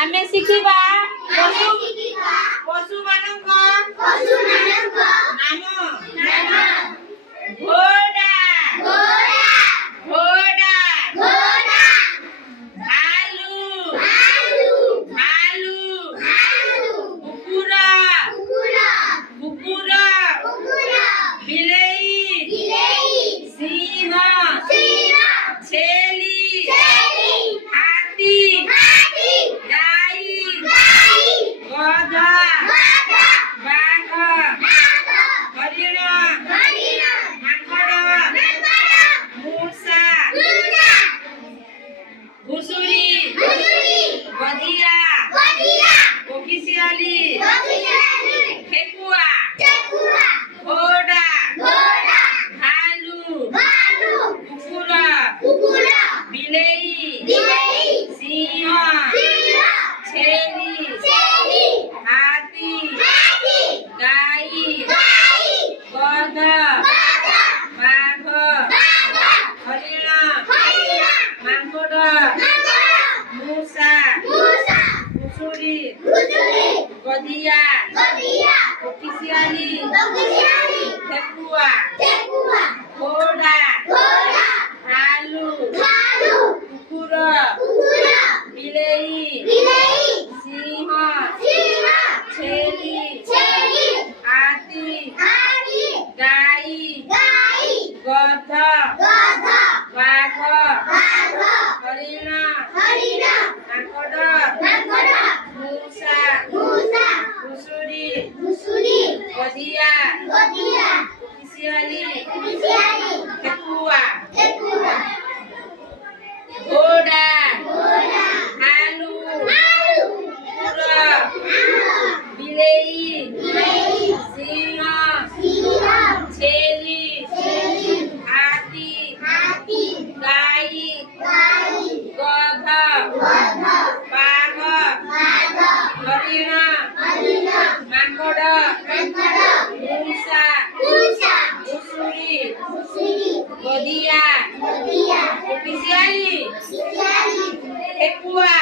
ଆମେ ଶିଖିବା ପଶୁମାନଙ୍କ ନାମ। ଘୋଡ଼ା କୁକୁର ବିଲେଇ ସିଂହ ଛେଳି ହାତୀ ଗାଈ ଗଧ ବାଘ ହରିଣ ମାଙ୍କଡ଼ ମୂଷା ଘୁଷୁରି ଗଧିଆ କୋକିଶିଆଳି ଠେକୁଆ ଘୋଡ଼ା ଭାଲୁ କୁକୁର ବିଲେଇ ସିଂହ ଛେଳି ହାତୀ ଗାଈ ଗଧ ବାଘ ହରିଣ ମାଙ୍କଡ଼ ମୂଷା ଘୁଷୁରି ଗଧିଆ କୋକିଶିଆଳି ଠେକୁଆ ଘୋଡ଼ା ଭାଲୁ କୁକୁର ବିଲେଇ ସିଂହ ଛେଳି ହାତୀ ଗାଈ ଗଧ ବାଘ ହରିଣ ମାଙ୍କଡ଼ ମୂଷା ଘୁଷୁରି ଗଧିଆ କୋକିଶିଆଳି ଠେକୁଆ ଘୋଡ଼ା ଭାଲୁ କୁକୁର ବିଲେଇ ସିଂହ ଛେଳି ହାତୀ ଗାଈ ଗଧ ବାଘ ହରିଣ ମାଙ୍କଡ଼ ମୂଷା ଘୁଷୁରି ଗଧିଆ କୋକିଶିଆଳି ଠେକୁଆ